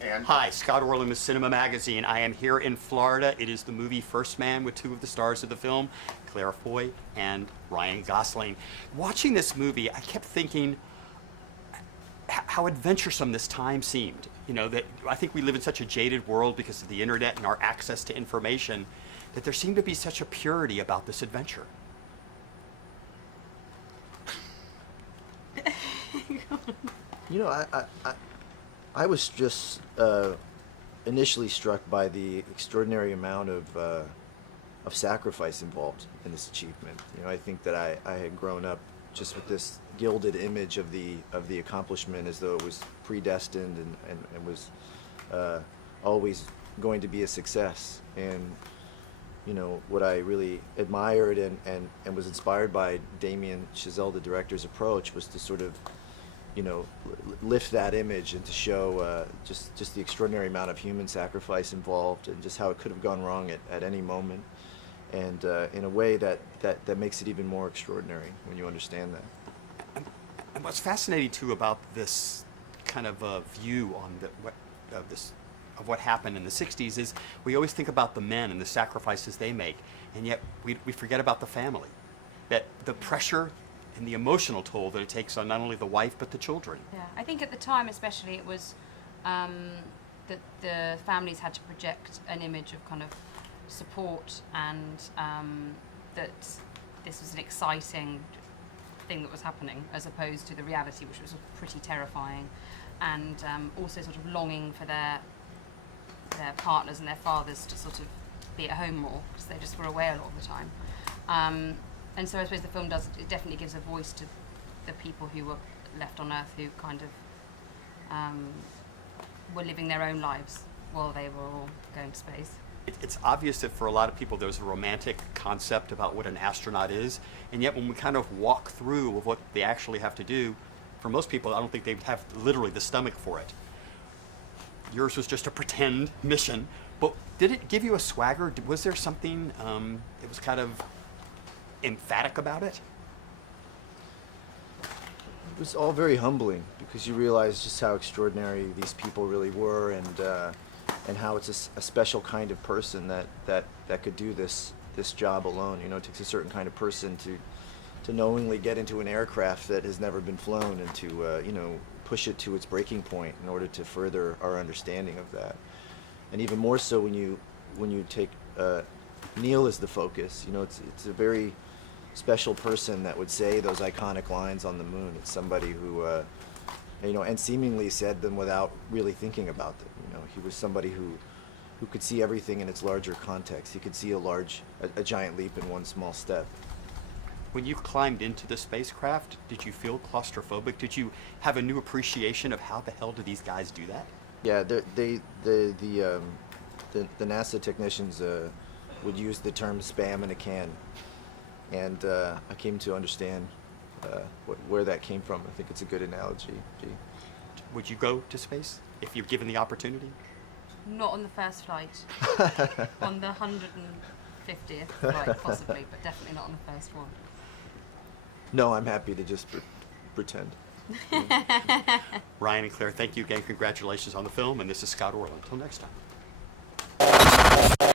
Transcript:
And Hi, Scott Orlin with CINEMA-Magazin. I am here in Florida. It is the movie First Man with two of the stars of the film, Claire Foy and Ryan Gosling. Watching this movie, I kept thinking how adventuresome this time seemed. You know, that I think we live in such a jaded world because of the internet and our access to information, that there seemed to be such a purity about this adventure. You know, I was just initially struck by the extraordinary amount of sacrifice involved in this achievement. You know, I think that I had grown up just with this gilded image of the accomplishment as though it was predestined and was always going to be a success. And you know, what I really admired and was inspired by Damien Chazelle, the director's approach, was to sort of, you know, lift that image and to show just the extraordinary amount of human sacrifice involved and just how it could have gone wrong at any moment, and in a way that makes it even more extraordinary when you understand that. And what's fascinating too about this kind of view on of what happened in the 60s is we always think about the men and the sacrifices they make, and yet we forget about the family. That the pressure and the emotional toll that it takes on not only the wife but the children. Yeah, I think at the time especially it was that the families had to project an image of kind of support and that this was an exciting thing that was happening as opposed to the reality, which was pretty terrifying, and also sort of longing for their partners and their fathers to sort of be at home more because they just were away a lot of the time. And so I suppose the film it definitely gives a voice to the people who were left on Earth who kind of were living their own lives while they were all going to space. It's obvious that for a lot of people there's a romantic concept about what an astronaut is, and yet when we kind of walk through of what they actually have to do, for most people I don't think they have literally the stomach for it. Yours was just a pretend mission, but did it give you a swagger? Was there something that was kind of emphatic about it? It was all very humbling because you realize just how extraordinary these people really were, and how it's a special kind of person that could do this job alone. You know, it takes a certain kind of person to knowingly get into an aircraft that has never been flown and to you know, push it to its breaking point in order to further our understanding of that. And even more so when you take Neil as the focus. You know, it's a very special person that would say those iconic lines on the moon. It's somebody who you know, and seemingly said them without really thinking about them. You know, he was somebody who could see everything in its larger context. He could see a giant leap in one small step. When you climbed into the spacecraft, did you feel claustrophobic? Did you have a new appreciation of how the hell do these guys do that? Yeah, the NASA technicians would use the term "spam in a can," and I came to understand where that came from. I think it's a good analogy. Gee. Would you go to space if you're given the opportunity? Not on the first flight. On the 150th flight possibly, but definitely not on the first one. No, I'm happy to just pretend. Ryan and Claire, thank you again. Congratulations on the film, and this is Scott Orlin. Until next time.